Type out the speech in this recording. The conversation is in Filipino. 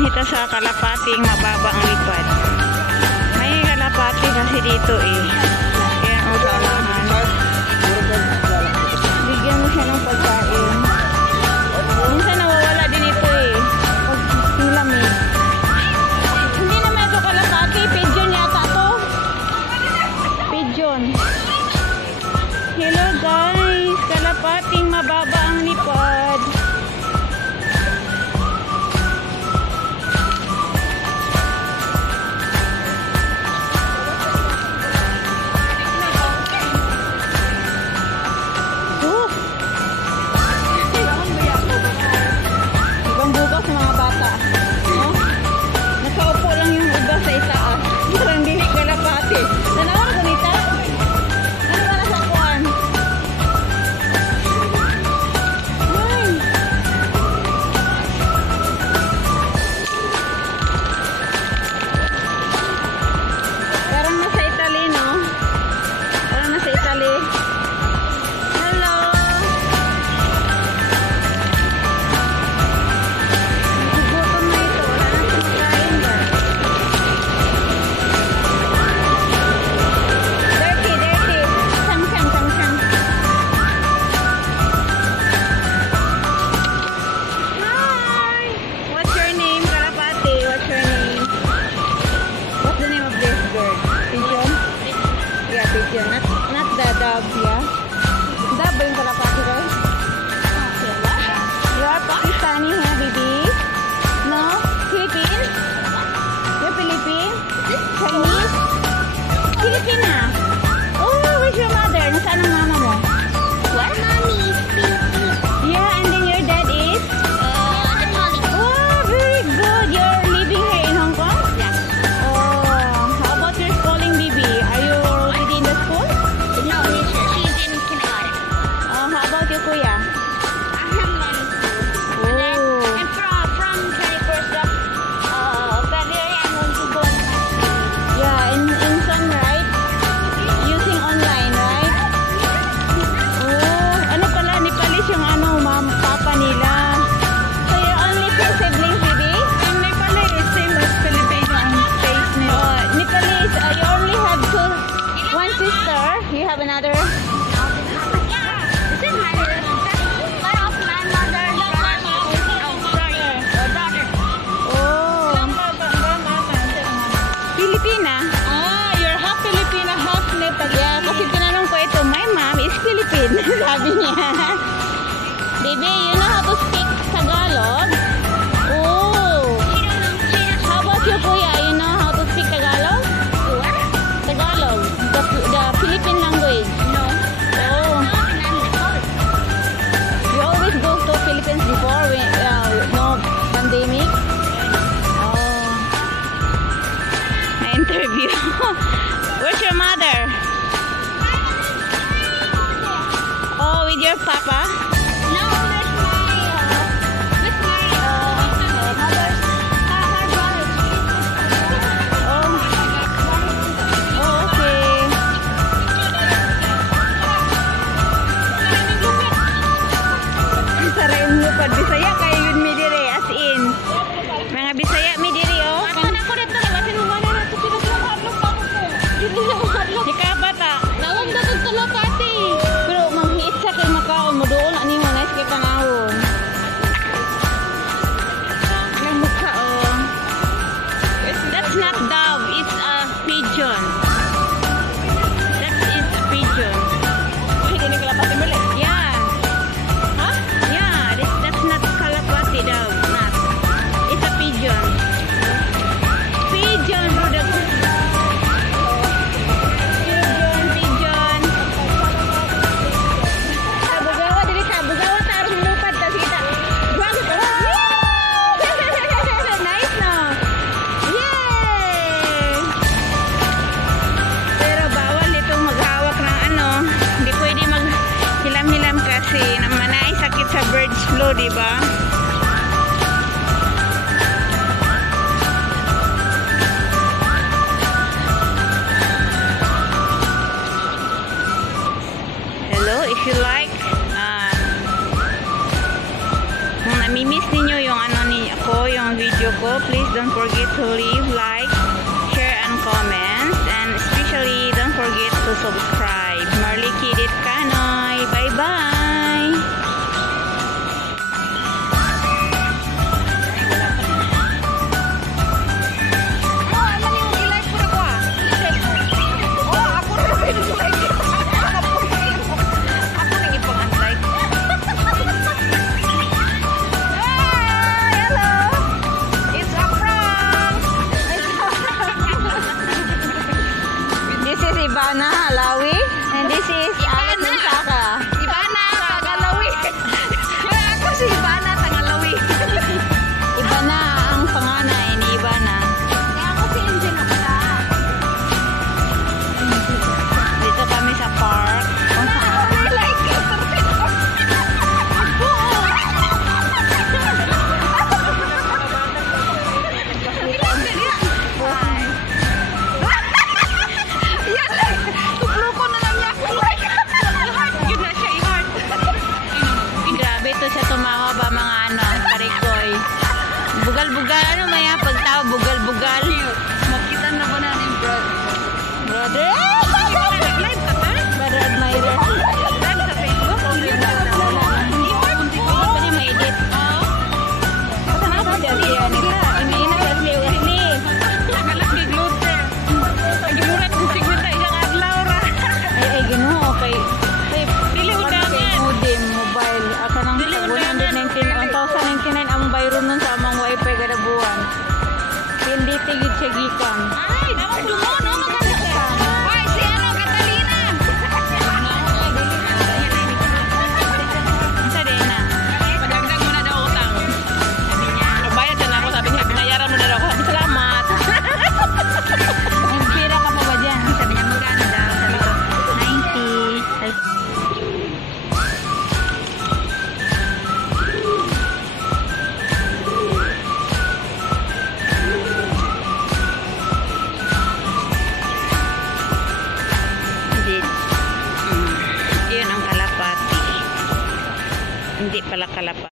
Hita sa kalapating mababa ang lipad. May kalapati kasi dito eh. Yan o sa unahan. Bigyan mo siya ng pagkain. Minsan nawawala din ito eh. Pag silamig. Hindi naman ito kalapati. Pigeon yata to. Pigeon. Hello guys. Kalapating mababa ang lipad. Not the dove, yeah? Dove ba yung kalapati, guys? You are Pakistani, huh, baby? No? Philippines? You're Philippine? Chinese? Filipina? Oh, where's your mother? Nasaan ang mama mo? What? Mommy is Philippine. Yeah, and then your dad is? Nepali. Oh, very good. You're living here in Hong Kong? Yeah. Oh, how about your schooling, baby? Are you already in the school? No, she's in kindergarten. How about you, kuya? I'm learning school. And then, Oh. and from 21st of February, I'm going to go on high school. Yeah, in some, right? Using online, right? Oh, ano pala, Nepalese yung papa nila. So you're only two siblings, baby? In Nepalese, same as Filipino ang face nila. Oh, Nepalese, you only have one sister. You have another? Yeah, this is my one of my mother's daughter. Oh, Filipina? Ah, you're half Filipina, half Nepalese. Yeah, kasi tinanong ko ito, my mom is Philippine, sabi niya. Baby, you know how to speak Tagalog? Oh. She don't know. She just How about you, kuya? You know how to speak Tagalog? what? Tagalog, the Philippine language. No. Oh, you always go to Philippines before when no pandemic? Oh, my interview. Where's your mother? Oh, with your papa? No, with my mother's her brother. Oh, oh okay. Sarayin mo pa Bisaya kayo yun mi dire as in. Mga Bisaya mi dire oh. Kan ako dito kasi lumana na to sila sa hadlok pa ko. Dito sa hadlok. Di ka bata. Nawag na to kalapati. Pero manghit sa kay makaon mo do don't forget to leave like, share, and comments. And especially don't forget to subscribe. Marley Kidit Kanoy. Bye-bye! This is Ivana Halawi, and this is Alex Saka. Ibana, Tagalawi. Ay, ako si Ibana, Tagalawi. Ivana ang panganay ni Ivana. Kaya ako si Angel Okta. Dito kami sa park. Kung saan I like it. Yan lang. Tupluko na lang niya. I-heart. Yun na siya, i-heart. grabe to siya tumawa ba mga ano, karikoy. Bugal-bugal, ano maya pagtawa, bugal-bugal. Makita na ba namin, bro? Brother! Nag-live ka ba? Brother admirer. Live sa Facebook? Hindi pa niya ma-edit. Saan ako siya siya? Ina sa siya, Wesley. Nakalas kay Glute. Nagimurat kung sigwita isang adlaw ra. Ay, ginoo, okay. Dili udangan. Modem, mobile. Aka ng Dili undangan. 1,099 ang bayro nun sa amang wifi kada buwan. Hindi tigid siya gikan. Ay, dumo, no? Maganda ka. Hoy, si ano, Catalina. Sa Dena. Padagdag mo na daw utang. Sabi niya. Bayad na ako. Sabi niya, binayaran mo na daw ako. Sabi, salamat. Nagpira ka pa ba dyan? Sabi niya, magkano daw? Sabi ko, 90. Yun ang kalapati. Hindi pala kalapati.